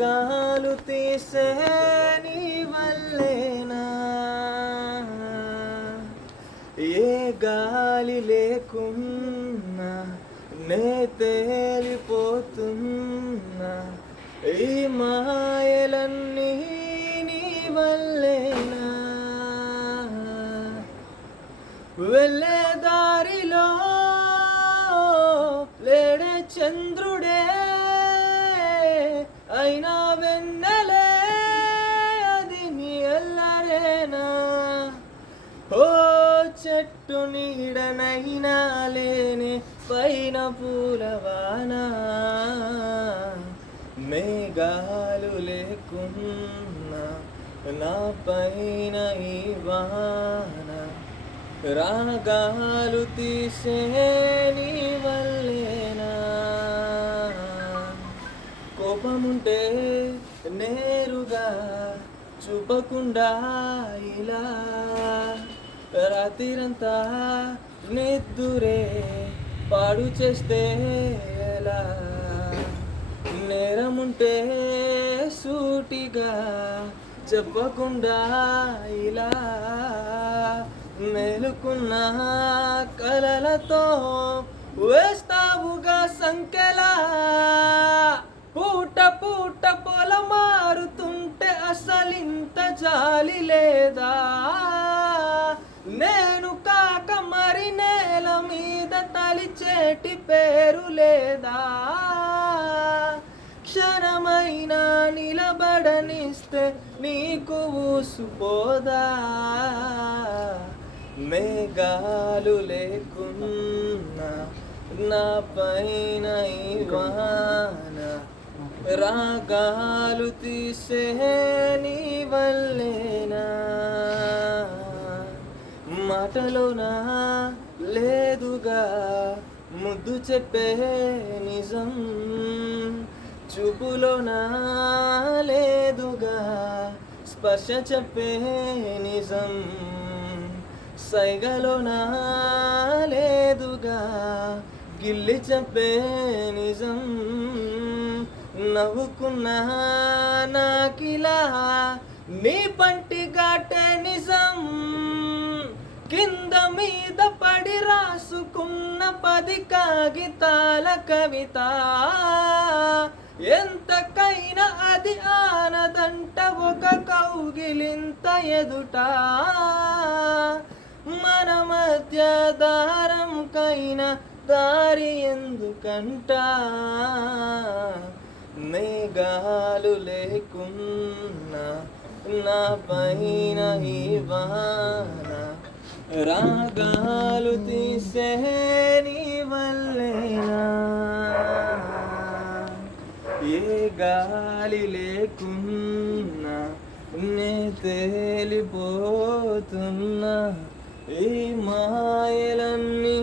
రాగాలు తీసే నీ వల్లేనా, ఏ గాలి లేకున్నా నే తేలిపోతున్నా, ఈ మాయలన్నీ నీ వల్లేనా. వెళ్ళే దారిలో లేడే చంద్రుడే, అయినా వెన్నెలే అది నీ అల్లరేనా. ఓ చెట్టు నీడనైనా లేని పైన పూలవాన, మేఘాలు లేకున్నా నా పైన ఈ వాన, రాగాలు తీసే నీ వల్లేనా. కోపముంటే నేరుగా చూపకుండా ఇలా, రాత్రిరంతా నిద్దురే పాడు చేస్తే ఎలా. నేరముంటే సూటిగా చెప్పకుండా ఇలా, మేలుకున్న కలలతో వేస్తావుగా సంకెలా. పూట పూట పొల మారుతుంటే అసలింత జాలి లేదా, నేను కాక మరి నేల మీద తలిచేటి పేరు లేదా. క్షణమైనా నిలబడనిస్తే నీకు ఊసుపోదా, మేఘాలు లేకున్నా నా పైన ఈ వాన, రాగాలు తీసే నీ వల్లేనా. మాటలోనా లేదుగా ముద్దు చెప్పే నిజం, చూపులోనా లేదుగా స్పర్శ చెప్పే నిజం, సైగలోనా లేదుగా గిల్లి చెప్పే నిజం. నవ్వుకున్నా నాకిలా నీ పంటి ఘాటే నిజం, కింద మీద పడి రాసుకున్న 10 కాగితాల కవిత, ఎంతకైనా అది ఆనదంట ఒక కౌగిలింత ఎదుట. మన మధ్య దారంకైనా దారి ఎందుకంట, మేఘాలు లేకున్నా నా పైన ఈ వాన, రాగాలు తీసే నీ వల్లేనా. ఏ గాలి లేకున్నా నే తేలిపోతున్నా, ఈ మాయలన్నీ